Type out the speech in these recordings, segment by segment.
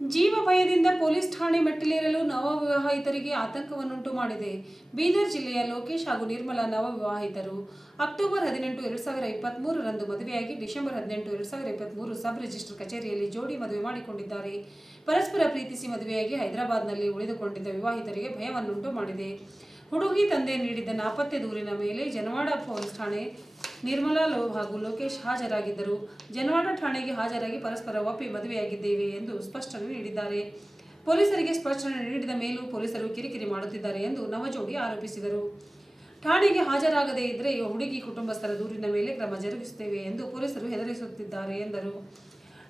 ಜೀವ ಭಯದಿಂದ ಪೊಲೀಸ್ ಠಾಣೆ ಮೆಟ್ಟಿಲೇರಲು ನವವಿವಾಹಿತರಿಗೆ ಆತಂಕವನ್ನುಂಟು ಮಾಡಿದೆ. ಬೀದರ್ ಜಿಲ್ಲೆಯ ಲೋಕೇಶ್ ಹಾಗೂ ನಿರ್ಮಲಾ ನವವಿವಾಹಿತರು ಅಕ್ಟೋಬರ್ 18, 2023 ರಂದು ಮದುವೆಯಾಗಿ ಡಿಸೆಂಬರ್ 18, 2023 ಸಬ್ ರಿಜಿಸ್ಟರ್ ಕಚೇರಿಯಲ್ಲಿ ಜೋಡಿ ಮದುವೆ ಮಾಡಿಕೊಂಡಿದ್ದಾರೆ. ಪರಸ್ಪರ ಪ್ರೀತಿಸಿ ಮದುವೆಯಾಗಿ ಹೈದರಾಬಾದ್ನಲ್ಲಿ ಉಳಿದುಕೊಂಡಿದ್ದ ವಿವಾಹಿತರಿಗೆ ಭಯವನ್ನುಂಟು ಮಾಡಿದೆ. ಹುಡುಗಿ ತಂದೆ ನೀಡಿದ್ದ ನಾಪತ್ತೆ ದೂರಿನ ಮೇಲೆ ಜನವಾಡ ಪೊಲೀಸ್ ಠಾಣೆ ನಿರ್ಮಲಾ ಹಾಗೂ ಲೋಕೇಶ್ ಹಾಜರಾಗಿದ್ದರು. ಜನವಾಡ ಠಾಣೆಗೆ ಹಾಜರಾಗಿ ಪರಸ್ಪರ ಒಪ್ಪಿ ಮದುವೆಯಾಗಿದ್ದೇವೆ ಎಂದು ಸ್ಪಷ್ಟನೆ ನೀಡಿದ್ದಾರೆ. ಪೊಲೀಸರಿಗೆ ಸ್ಪಷ್ಟನೆ ನೀಡಿದ ಮೇಲೂ ಪೊಲೀಸರು ಕಿರಿಕಿರಿ ಮಾಡುತ್ತಿದ್ದಾರೆ ಎಂದು ನವಜೋಡಿ ಆರೋಪಿಸಿದರು. ಠಾಣೆಗೆ ಹಾಜರಾಗದೇ ಇದ್ದರೆ ಹುಡುಗಿ ಕುಟುಂಬಸ್ಥರ ದೂರಿನ ಮೇಲೆ ಕ್ರಮ ಜರುಗಿಸುತ್ತೇವೆ ಎಂದು ಪೊಲೀಸರು ಹೆದರಿಸುತ್ತಿದ್ದಾರೆ ಎಂದರು.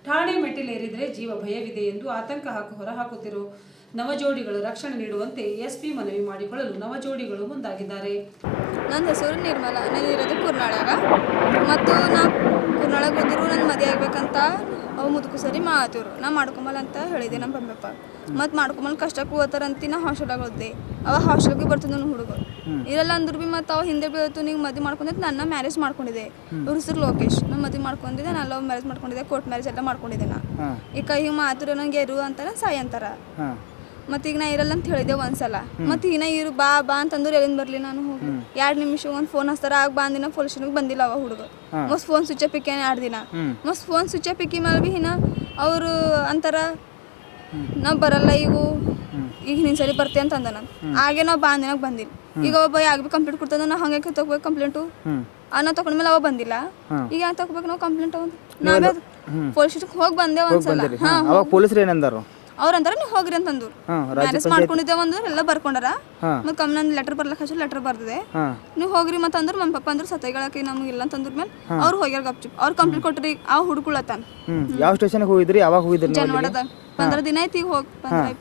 ಠಾಣೆ ಮೆಟ್ಟಿಲೇರಿದರೆ ಜೀವ ಭಯವಿದೆ ಎಂದು ಆತಂಕ ಹೊರಹಾಕುತ್ತಿರುವ ನವಜೋಡಿಗಳು ರಕ್ಷಣೆ ನೀಡುವಂತೆ ಎಸ್ಪಿ ಮನವಿ ಮಾಡಿಕೊಳ್ಳಲು ನವಜೋಡಿಗಳು ಮುಂದಾಗಿದ್ದಾರೆ. ನನ್ನ ಹೆಸರು ನಿರ್ಮಲಾ, ನಾನು ಇರೋದು ಕುರ್ನಾಳಾಗ. ಮತ್ತು ನಾ ಕುರ್ನಾಳಾಗ ಬಂದಿರು ನನ್ನ ಮದುವೆ ಆಗ್ಬೇಕಂತ ಅವು ಮುದುಕು ಸರಿ ಮಾತಿರು. ನಾ ಮಾಡ್ಕೊಂಬಲ್ಲ ಅಂತ ಹೇಳಿದೆ ನಮ್ಮ ಮಮ್ಮಪ್ಪ. ಮತ್ತು ಮಾಡ್ಕೊಂಬಲ್ಲ ಕಷ್ಟಕ್ಕೆ ಹೋಗ್ತಾರಂತ ನಾ ಹಾಸ್ಟೆಲಾಗ ಹೋದೆ. ಅವಾಗ ಹಾಸ್ಟೆಲ್ಗೆ ಬರ್ತದೆ ನನ್ನ ಹುಡುಗರು ಇರಲ್ಲ ಅಂದ್ರು ಭೀ ಮತ್ತು ಅವು ಹಿಂದೆ ಬೀಳ್ತು. ನೀವು ಮದುವೆ ಮಾಡ್ಕೊಂಡಿದ್ದು ನನ್ನ ಮ್ಯಾರೇಜ್ ಮಾಡ್ಕೊಂಡಿದ್ದೆ. ಅವ್ರ ಹೆಸರು ಲೋಕೇಶ್. ನಾನು ಮದುವೆ ಮಾಡ್ಕೊಂಡಿದ್ದೆ, ನಾನು ಲವ್ ಮ್ಯಾರೇಜ್ ಮಾಡ್ಕೊಂಡಿದ್ದೆ, ಕೋರ್ಟ್ ಮ್ಯಾರೇಜ್ ಎಲ್ಲ ಮಾಡ್ಕೊಂಡಿದ್ದೆ. ನಾ ಈಗ ಹಿಂಗೆ ಮಾತಿರೋ ನಂಗೆ ಇರು ಅಂತಾರೆ, ಸಾಯಿ ಅಂತಾರ. ಮತ್ತು ಈಗ ನಾ ಇರಲ್ಲ ಅಂತ ಹೇಳಿದೆ ಒಂದ್ಸಲ. ಮತ್ತು ಈಗ ನಾ ಇರು ಬಾ ಅಂತಂದ್ರೆ ಎಲ್ಲಿಂದ ಬರಲಿ ನಾನು ಹೋಗಿ 2 ನಿಮಿಷ ಒಂದು ಫೋನ್ ಹಚ್ತಾರ. ಆಗ ಬಂದಿನ ಪೊಲೀಸ್ ಸ್ಟೇಷನ್ಗೆ ಬಂದಿಲ್ಲ ಅವ ಹುಡುಗ. ಮಸ್ತ್ ಫೋನ್ ಸ್ವಿಚ್ ಆಫ್ ಇಕ್ಕೇನೆ 2 ದಿನ. ಮಸ್ತ್ ಫೋನ್ ಸ್ವಿಚ್ ಆಫ್ ಇಕ್ಕಿ ಮೇಲೆ ಭೀ ಅವರು ಅಂತಾರ ನಾವು ಬರಲ್ಲ ಈಗ ನಿನ್ನ ಸರಿ ಬರ್ತೆ ಅಂತ ಅಂದ. ನಾನು ಹಾಗೆ ನಾವು ಬಂದಿನಾಗ ಬಂದಿಲ್ಲ. ಈಗ ಒಬ್ಬ ಯಾಕೆ ಭೀ ಕಂಪ್ಲೇಂಟ್ ಕೊಡ್ತದ, ನಾವು ಹಂಗೆ ತೊಗೋಬೇಕು ಕಂಪ್ಲೇಂಟು. ನಾವು ತೊಗೊಂಡ್ಮೇಲೆ ಅವ ಬಂದಿಲ್ಲ. ಈಗ ಯಾಕೆ ತೊಗೋಬೇಕು ನಾವು ಕಂಪ್ಲೇಂಟ್? ಅವಂದು ನಾವೇ ಪೊಲೀಸ್ ಸ್ಟೇಷನ್ಗೆ ಹೋಗಿ ಬಂದೆ ಒಂದ್ಸಲ. ಪೊಲೀಸರು ಏನಂದಾರು? ಅವ್ರಂತಾರ ನೀವು ಹೋಗ್ರಿ ಅಂತಂದ್ರು. ಮ್ಯಾರೇಜ್ ಮಾಡ್ಕೊಂಡಿದ್ದೇವೆ ಅಂದ್ರೆ ಎಲ್ಲ ಬರ್ಕೊಂಡಾರ. ಮತ್ತೆ ಕಮ್ಮಿ ಲೆಟರ್ ಬರ್ಲಕ್ಕೆ ಹಚ್ಚಿ ಲೆಟರ್ ಬರ್ದಿದೆ, ನೀವು ಹೋಗ್ರಿ ಮತ್ತೆ ಅಂದ್ರೆ ನಮ್ಮ ಪಪ್ಪ ಅಂದ್ರೆ ಸತ್ತೈಗಳಕ್ಕೆ ನಮ್ಗೆ ಇಲ್ಲ ಅಂತಂದ್ರ ಮೇಲೆ ಅವ್ರು ಹೋಗ್ಯಾರ ಗಪ್ಚುಪ್. ಅವ್ರು ಕಂಪ್ಲೇಂಟ್ ಕೊಟ್ರಿ ಆ ಹುಡುಗುಳತಾನ. ಯಾವ ಸ್ಟೇಷನ್ಗೆ ಹೋಗಿದ್ರಿ? ಯಾವಾಗ ಹೋಗಿದ್ರಿ? ಜನವಾಡದಾಗ 15 ದಿನ ಐತಿ. ಈಗ ಹೋಗಿ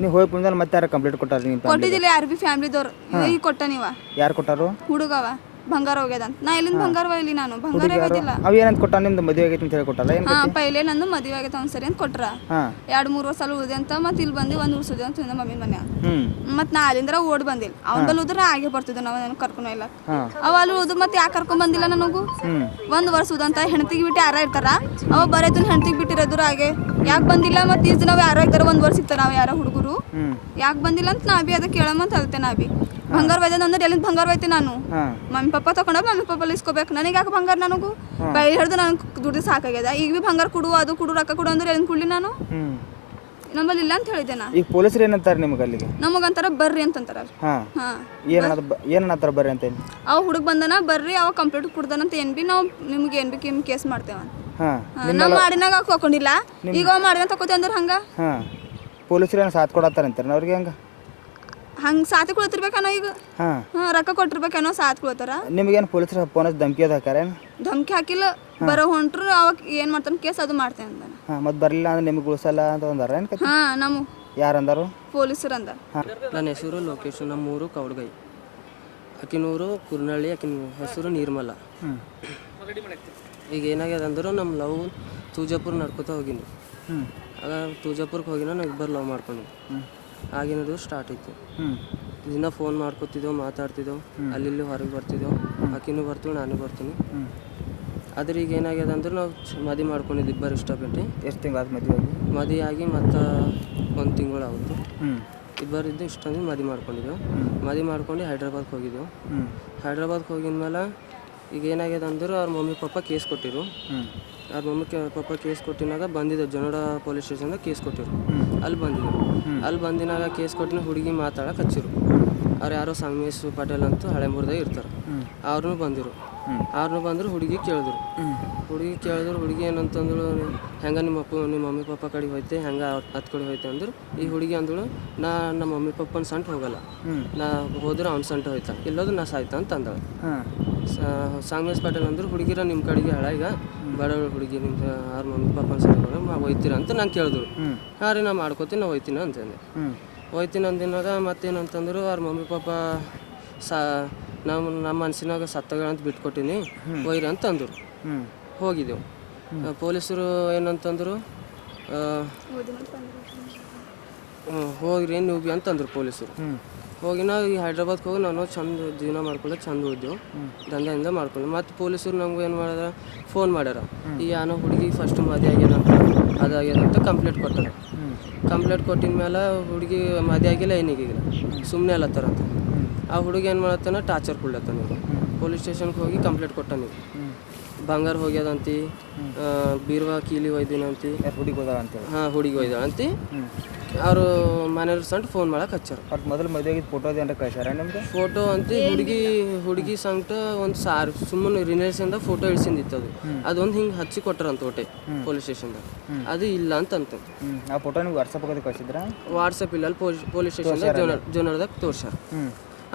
ನೀವು ಹೋಗಿ ಬಂದ್ರೆ ಮತ್ತೆ ಯಾರು ಕಂಪ್ಲೇಂಟ್ ಕೊಟ್ಟಾರ? ಕೊಟ್ಟಿದ್ದಿಲ್ಲ ಯಾರು ಭೀ ಫ್ಯಾಮಿಲಿದವ್ರು. ಈಗ ಕೊಟ್ಟ ನೀವ ಯಾರು ಕೊಟ್ಟಾರು? ಹುಡುಗವ ಬಂಗಾರ ಹೋಗ್ಯದಂತ. ನಾ ಎಲ್ಲಿಂದ ಬಂಗಾರ ಇಲ್ಲಿ ನಾನು ಬಂಗಾರ ಹೋಗೋದಿಲ್ಲ. ಅವ ಏನಂತ ಕೊಟ್ಟ? ನಿಮ್ದು ಮದುವೆ ಆಗೈತೆ ಅಂತ ಹೇಳಿ ಕೊಟ್ಟಲ್ಲ? ಹಾ, ಪೈಲೆ ನಂದು ಮದುವೆ ಆಗೈತೆ ಒಂದ್ಸರಿ ಅಂತ ಕೊಟ್ರ. 2-3 ವರ್ಷ ಉಳಿದೆ ಅಂತ. ಮತ್ತೆ ಇಲ್ಲಿ ಬಂದು 1 ವರ್ಷ ಉಳಿದೆ ಅಂತ ಮಮ್ಮಿ ಮನೆ. ಮತ್ತೆ ನಾ ಅಲ್ಲಿಂದ್ರ ಓಡ್ ಬಂದಿಲ್ಲ. ಅವ್ನ ಬಲ್ಲಿ ಉದ್ರೆ ಹಾಗೆ ಬರ್ತಿದ್ದೆ ನಾವು. ನಾನು ಕರ್ಕೊಂಡು ಇಲ್ಲ ಅವ ಅಲ್ಲಿ ಉಳಿದು ಮತ್ತೆ ಯಾಕೆ ಕರ್ಕೊಂಡ್ ಬಂದಿಲ್ಲ ನನಗೂ? 1 ವರ್ಷ ಉದಂತ ಹೆಣ್ತಿಗೆ ಬಿಟ್ಟು ಯಾರ ಇರ್ತಾರ? ಅವ ಬರೈತು ಹೆಣ್ತಿಗೆ ಬಿಟ್ಟಿರೋದ್ರ ಹಾಗೆ ಯಾಕೆ ಬಂದಿಲ್ಲ? ಮತ್ತೆ ಈಸ್ ನಾವು ಯಾರೋ ಇರ್ತಾರ 1 ವರ್ಷ ಸಿಗ್ತಾರ ನಾವು ಯಾರೋ ಹುಡುಗರು. ಯಾಕೆ ಬಂದಿಲ್ಲ ಅಂತ ನಾ ಬಿ ಅದಕ್ಕೆ ಕೇಳಮ್ಮಂತ ಹೇಳ್ತೆ. ನಾ ಬಿ ಬಂಗಾರ ಒಯ್ದ ಅಂದ್ರೆ ಎಲ್ಲಿಂದ ಬಂಗಾರ ಒಯ್ತೆ ನಾನು? ಮಮ್ಮಿ ಪಪ್ಪ ತಗೊಂಡ ಮಮ್ಮಿ ಪಪ್ಪ ಇಸ್ಕೋಬೇಕು. ನನಗೆ ಯಾಕೆ ಬಂಗಾರ? ನನಗೂ ಬೈಲಿ ಹಿಡ್ದು ನನಗೆ ದುಡ್ಡು ಸಾಕಾಗ್ಯದ. ಈಗ ಭೀ ಬಂಗಾರ ಕೊಡು, ಅದು ಕೊಡು, ರೊಕ್ಕ ಕೊಡು ಅಂದ್ರೆ ಎಲ್ಲಿಂದ ಕೊಡ್ಲಿ ನಾನು? ನಮ್ಮಲ್ಲಿ ಇಲ್ಲ ಅಂತ ಹೇಳಿದೆ ನಾ. ಈಗ ಪೊಲೀಸರು ಏನಂತಾರೆ ನಿಮಗೆ? ಅಲ್ಲಿಗೆ ನಮಗಂತಾರ ಬರ್ರಿ ಅಂತಂತಾರ. ಏನಂತಾರ ಬರ್ರಿ ಅಂತ? ಅವ ಹುಡುಗ ಬಂದನ ಬರ್ರಿ, ಅವ ಕಂಪ್ಲೇಂಟ್ ಕೊಡ್ದಾನಂತ. ಏನ್ ಬಿ ನಾವು ನಿಮ್ಗೆ ಏನ್ ಬಿ ಕೇಸ್ ಮಾಡ್ತೇವ. ನಾವು ಮಾಡಿನಾಗ ಹಾಕೊಂಡಿಲ್ಲ. ಈಗ ಅವ ಮಾಡಿದ ತಕೋತೇವೆ ಅಂದ್ರೆ ಹಂಗ ಪೊಲೀಸರು ಏನೋ ಸಾಥ್ ಕೊಡತ್ತಾರಂತಾರೆ ಅವ್ರಿಗೆ? ಹಂಗೆ ಸಾಥ್ ಕೊಡ್ತಿರ್ಬೇಕನೋ. ಈಗ ರೊಕ್ಕ ಕೊಟ್ಟಿರ್ಬೇಕೇನೋ ಸಾಥ್ ಕೊಡ್ತಾರ. ನಿಮಗೇನು ಪೊಲೀಸರು ಫೋನ್ ಧಮಕಿ ಅದು ಹಾಕಾರ? ಧಮಕಿ ಹಾಕಿಲ್ಲ. ಬರೋ ಹೊಂಟ್ರು ಅವಾಗ ಏನು ಮಾಡ್ತಾನೆ ಕೇಸ್ ಅದು ಮಾಡ್ತೇನೆ ಅಂದಾನ. ಮತ್ತೆ ಬರಲಿಲ್ಲ ಅಂದ್ರೆ ನಿಮ್ಗೆ ಉಳಿಸಲ್ಲ ಅಂತ ಅಂದಾರ? ನಮ್ಮ ಯಾರು ಅಂದಾರು? ಪೊಲೀಸರು ಅಂದಾರ. ನನ್ನ ಹೆಸರು ಲೋಕೇಶ್, ನಮ್ಮೂರು ಕೌಡ್ಗೈ, ಆಕಿನೂರು ಕುರ್ನಳ್ಳಿ, ಆಕಿನ ಹೆಸರು ನಿರ್ಮಲಾ. ಈಗ ಏನಾಗ್ಯದ ಅಂದ್ರೆ ನಮ್ಮ ಲವ್ ತುಜಾಪುರ ನಡ್ಕೋತಾ ಹೋಗಿನಿ. ಆಗ ತುಜಾಪುರಕ್ಕೆ ಹೋಗಿನ ನಾವು ಇಬ್ಬರು ಲವ್ ಮಾಡ್ಕೊಂಡು ಆಗಿನದು ಸ್ಟಾರ್ಟ್ ಆಯಿತು. ದಿನ ಫೋನ್ ಮಾಡ್ಕೊತಿದ್ದೆವು, ಮಾತಾಡ್ತಿದ್ದೆವು, ಅಲ್ಲಿ ಹೊರಗೆ ಬರ್ತಿದ್ದೆವು. ಆಕಿನೂ ಬರ್ತೀವಿ, ನಾನು ಬರ್ತೀನಿ. ಆದ್ರೆ ಈಗ ಏನಾಗ್ಯದ ಅಂದ್ರೆ ನಾವು ಮದುವೆ ಮಾಡ್ಕೊಂಡಿದ್ದು ಇಬ್ಬರು ಇಷ್ಟಪಟ್ಟು. ಎಷ್ಟು ತಿಂಗಳು ಆದ ಮದುವೆ ಆಗಿ? ಮದುವೆ ಆಗಿ ಮತ್ತು 1 ತಿಂಗಳು ಆಯಿತು. ಇಬ್ಬರಿದ್ದು ಇಷ್ಟೊಂದು ಮದುವೆ ಮಾಡ್ಕೊಂಡಿದ್ದೆವು. ಮದುವೆ ಮಾಡ್ಕೊಂಡು ಹೈದ್ರಾಬಾದ್ಗೆ ಹೋಗಿದ್ದೆವು. ಹೈದ್ರಾಬಾದ್ಗೆ ಹೋಗಿದ್ಮೇಲೆ ಈಗ ಏನಾಗ್ಯದ ಅಂದ್ರೆ ಅವ್ರ ಮಮ್ಮಿ ಪಪ್ಪ ಕೇಸ್ ಕೊಟ್ಟಿರು. ಅವ್ರ ಮಮ್ಮಿ ಪಪ್ಪ ಕೇಸ್ ಕೊಟ್ಟಿನಾಗ ಬಂದಿದ್ದೆ. ಜನೋಡ ಪೊಲೀಸ್ ಸ್ಟೇಷನ್ದಾಗ ಕೇಸ್ ಕೊಟ್ಟಿರು. ಅಲ್ಲಿ ಬಂದಿದ್ದರು. ಅಲ್ಲಿ ಬಂದಿನಾಗ ಕೇಸ್ ಕೊಟ್ಟಿನ ಹುಡುಗಿ ಮಾತಾಡಕ್ಕೆ ಹಚ್ಚಿರು. ಅವ್ರು ಯಾರೋ ಸಂಗಮೇಶ್ ಪಟೇಲ್ ಅಂತೂ ಹಳೆಮೂರ್ದಾಗ ಇರ್ತಾರೆ. ಅವ್ರನ್ನೂ ಬಂದಿರು. ಬಂದರು. ಹುಡುಗಿ ಕೇಳಿದ್ರು. ಹುಡುಗಿ ಏನಂತಂದಳು, ಹೆಂಗೆ ನಿಮ್ಮ ಮಮ್ಮಿ ಪಪ್ಪ ಕಡೆಗೆ ಹೋಯ್ತೆ, ಹೆಂಗೆ ಹತ್ತು ಕಡೆ ಹೋಯ್ತೆ ಅಂದ್ರೆ ಈ ಹುಡುಗಿ ಅಂದಳು, ನಮ್ಮ ಮಮ್ಮಿ ಪಪ್ಪನ ಸಂಟ ಹೋಗಲ್ಲ, ನಾ ಹೋದ್ರೆ ಅವ್ನ ಸಂಟ ಹೋಯ್ತಾ, ಇಲ್ಲೋದು ನಾ ಸಾಯ್ತಾ ಅಂತ ಅಂದಳು. ಸಂಗಮೇಶ್ ಪಟೇಲ್ ಅಂದರು, ಹುಡುಗಿರ ನಿಮ್ಮ ಕಡೆಗೆ ಹಳ ಈಗ ಬಡವಳು ಹುಡುಗಿ, ನಿಮ್ಮ ಅವ್ರ ಮಮ್ಮಿ ಪಪ್ಪನ ಸಂಟ ಹೋಯ್ತೀರ ಅಂತ ನಾನು ಕೇಳಿದ್ರು. ಹಾಂ ರೀ, ನಾ ಮಾಡ್ಕೋತೀನಿ, ನಾ ಹೋಯ್ತೀನಿ ಅಂತಂದೆ. ಹೋಯ್ತೀನಿ ಅಂದಿನಾಗ ಮತ್ತೇನಂತಂದ್ರು, ಅವ್ರ ಮಮ್ಮಿ ಪಪ್ಪ ನಮ್ಮ ಮನಸ್ಸಿನಾಗ ಸತ್ತಗಳಂತ ಬಿಟ್ಕೊಟ್ಟಿನಿ, ಒಯ್ರಿ ಅಂತ ಅಂದರು. ಹೋಗಿದ್ದೆವು. ಪೊಲೀಸರು ಏನಂತಂದರು, ಹೋಗ್ರಿ ನೀವು ಭೀ ಅಂತಂದ್ರು ಪೊಲೀಸರು. ಹೋಗಿ ನಾವು ಈ ಹೈದ್ರಾಬಾದ್ಗೆ ಹೋಗಿ ನಾನು ಚಂದ ಜೀವನ ಮಾಡ್ಕೊಳ್ಳೋ ಚಂದ ಉಳಿದೆವು, ದಂಧೆಯಿಂದ ಮಾಡ್ಕೊಂಡು. ಮತ್ತು ಪೊಲೀಸರು ನಮ್ಗೆ ಏನು ಮಾಡ್ಯಾರ, ಫೋನ್ ಮಾಡ್ಯಾರ, ಈ ಏನೋ ಹುಡುಗಿ ಫಸ್ಟ್ ಮದುವೆ ಆಗ್ಯದಂತ ಅದಾಗ್ಯದಂತ ಕಂಪ್ಲೇಂಟ್ ಕೊಟ್ಟಾರ. ಕಂಪ್ಲೇಂಟ್ ಕೊಟ್ಟಿನ ಮೇಲೆ ಹುಡುಗಿ ಮದುವೆ ಆಗಿಲ್ಲ ಏನಿಗಿಲ್ಲ ಸುಮ್ಮನೆ ಅಲ್ಲತ್ತಾರಂತ ಆ ಹುಡುಗಿ ಏನು ಮಾಡತ್ತಾನ ಟಾರ್ಚರ್ ಕೊಡ್ಲತ್ತಾನ ಪೊಲೀಸ್ ಸ್ಟೇಷನ್ಗೆ ಹೋಗಿ ಕಂಪ್ಲೇಂಟ್ ಕೊಟ್ಟಾನ ಬಂಗಾರ ಹೋಗ್ಯದಂತಿ ಬೀರ್ವಾ ಕೀಲಿ ಒಯ್ದಿನಂತಿ ಹುಡುಗಿ ಹೋದಾಗ ಅಂತೇಳಿ ಹಾಂ ಹುಡುಗಿ ಒಯ್ದಾಳಂತಿ ಅವರು ಮನೆಯವ್ರ ಸಂಟ್ ಫೋನ್ ಮಾಡಕ್ಕೆ ಹಚ್ಚಾರ ಅವ್ರು ಮೊದಲು ಮದುವೆ ಆಗಿದ್ದು ಫೋಟೋದು ಏನಾರ ಕಳ್ಸ್ಯಾರ ನಿಮ್ಗೆ ಫೋಟೋ ಅಂತಿ ಹುಡುಗಿ ಸಂಗಟ ಒಂದು ಸುಮ್ಮನೆ ರಿಲೇಷನ್ದಾಗ ಫೋಟೋ ಇಳಿಸಿಂದಿತ್ತು ಅದೊಂದು ಹಿಂಗೆ ಹಚ್ಚಿ ಕೊಟ್ಟಾರಂತ ಒಟ್ಟೆ ಪೊಲೀಸ್ ಸ್ಟೇಷನ್ದಾಗ ಅದು ಇಲ್ಲ ಅಂತ ಆ ಫೋಟೋ ನೀವು ವಾಟ್ಸಪ್ ಆಗೋದು ಕಳ್ಸಿದ್ರ ವಾಟ್ಸಪ್ ಇಲ್ಲ ಅಲ್ಲಿ ಪೊಲೀಸ್ ಸ್ಟೇಷನ್ದಾಗ ಜೋನರ್ದಾಗ ತೋರ್ಸಾರ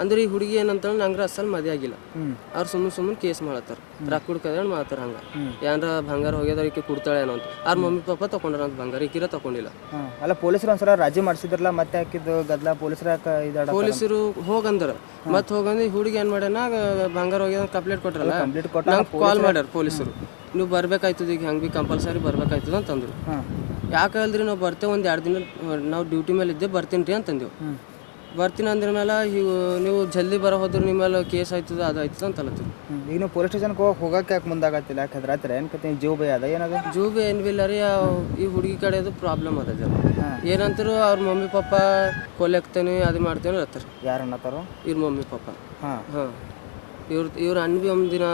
ಅಂದ್ರೆ ಈ ಹುಡುಗಿ ಏನಂತ ನಂಗ್ರ ಅಸಲ್ ಮದುವೆ ಆಗಿಲ್ಲ ಅವ್ರು ಸುಮ್ಮನೆ ಕೇಸ್ ಮಾಡತ್ತಾರ ರೊಕ್ಕ ಹುಡ್ಕದ ಮಾಡ್ತಾರ ಹಂಗ ಏನಾರ ಬಂಗಾರ ಹೋಗ್ಯದ ಈಕೆ ಕೊಡ್ತಾಳೆ ಏನೋ ಅಂತ ಅವ್ರ ಮಮ್ಮಿ ಪಾಪ ತಗೊಂಡ್ರ ಅಂತ ಬಂಗಾರ ಈಕಿರ ತಗೊಂಡಿಲ್ಲ ಅಲ್ಲ ಪೊಲೀಸರು ಒಂದ್ಸಲ ರಾಜಿ ಮಾಡಿಸಿದ್ರಲ್ಲ ಮತ್ತೆ ಹಾಕಿದ್ದು ಗದ್ಲ ಪೊಲೀಸರು ಹೋಗಂದ್ರ ಮತ್ತೆ ಹೋಗಂದ್ರೆ ಈ ಹುಡುಗಿ ಏನ್ ಮಾಡ್ಯಾನ ಬಂಗಾರ ಹೋಗ್ಯದ ಕಂಪ್ಲೇಂಟ್ ಕೊಟ್ರಲ್ಲ ನಂಗೆ ಕಾಲ್ ಮಾಡ್ಯಾರ ಪೊಲೀಸರು ನೀವು ಬರ್ಬೇಕಾಯ್ತದ ಈಗ ಹಂಗೆ ಬಿ ಕಂಪಲ್ಸರಿ ಬರ್ಬೇಕಾಯ್ತದ ಅಂತಂದ್ರು ಯಾಕೆ ಅಲ್ರಿ ನಾವು ಬರ್ತೇವೆ ಒಂದು 2 ದಿನ ನಾವು ಡ್ಯೂಟಿ ಮೇಲೆ ಇದ್ದೆ ಬರ್ತೀನಿ ರೀ ಅಂತಂದೇವು ಬರ್ತೀನಿ ಅಂದ್ರ ಮೇಲೆ ನೀವು ಜಲ್ದಿ ಬರೋ ಹೋದ್ರೆ ನಿಮ್ಮ ಮೇಲೆ ಕೇಸ್ ಆಯ್ತದ ಅದು ಆಯ್ತದ ಅಂತ ಅಲ್ಲತ್ತೀವಿ ಈಗ ನೀವು ಪೊಲೀಸ್ ಸ್ಟೇಷನ್ಗೆ ಹೋಗಕ್ಕೆ ಯಾಕೆ ಮುಂದಾಗತ್ತಿಲ್ಲ ಯಾಕೆ ಹೆದ್ರಾತ್ರಿ ಏನು ಕತೆ ಜೀವ ಭಯ ಅದ ಏನದ ಜೂಬಿ ಏನು ಬಿಲ್ಲ ರೀ ಈ ಹುಡುಗಿ ಕಡೆದು ಪ್ರಾಬ್ಲಮ್ ಅದ ಜರ ಏನಂತಾರು ಅವ್ರ ಮಮ್ಮಿ ಪಾಪ ಕೊಲೆಕ್ತೇನೆ ಅದು ಮಾಡ್ತೇನೆ ಹೇಳ್ತಾರೆ ಯಾರು ಅನ್ನತ್ತಾರೋ ಇವ್ರ ಮಮ್ಮಿ ಪಾಪ ಹಾಂ ಹಾಂ ಇವ್ರ ಅಣ್ಣ ಬಿ ಒಂದು ದಿನ